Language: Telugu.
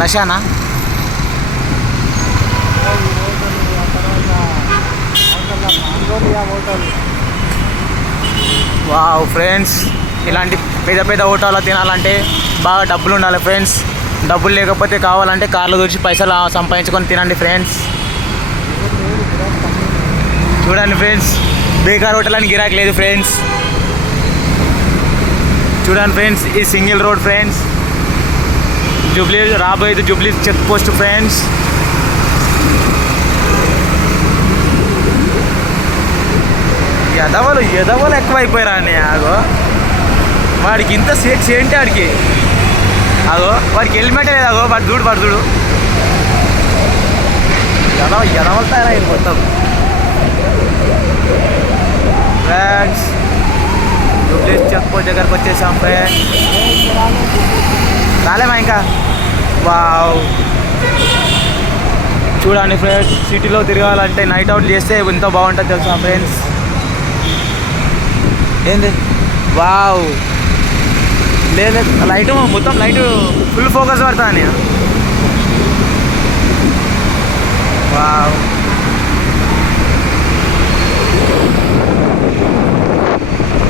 నషానా? వావ్ ఫ్రెండ్స్, ఇలాంటి పెద్ద పెద్ద హోటల్లో తినాలంటే బాగా డబ్బులు ఉండాలి ఫ్రెండ్స్. డబ్బులు లేకపోతే కావాలంటే కార్లో దూచి పైసలు సంపాదించుకొని తినండి ఫ్రెండ్స్. చూడండి ఫ్రెండ్స్, బేకార్ హోటల్ అని గిరాకీ లేదు ఫ్రెండ్స్. చూడండి ఫ్రెండ్స్, ఈ సింగిల్ రోడ్ ఫ్రెండ్స్. జూబ్లీ రాబోయేది జూబ్లీ చెక్ పోస్ట్ ఫ్రెండ్స్. ఎదవలు ఎక్కువైపోయారా అని. ఆగో వాడికి ఇంత సీట్స్ ఏంటి వాడికి? అగో వాడికి హెల్మెట్ లేదు. అగో వాడు చూడు ఎదవలు తయారైంది మొత్తం ఫ్రెండ్స్. జూబ్లీ చెక్ పోస్ట్ దగ్గరకు వచ్చేసాం ఫ్రెండ్స్. రాలేమా ఇంకా? వావ్, చూడండి ఫ్రెండ్స్, సిటీలో తిరగాలంటే నైట్ అవుట్ చేస్తే ఎంతో బాగుంటుంది తెలుసా ఫ్రెండ్స్. ఏంది? వావ్, లేదు లైట్ మొత్తం లైట్ ఫుల్ ఫోకస్ పడుతుంది.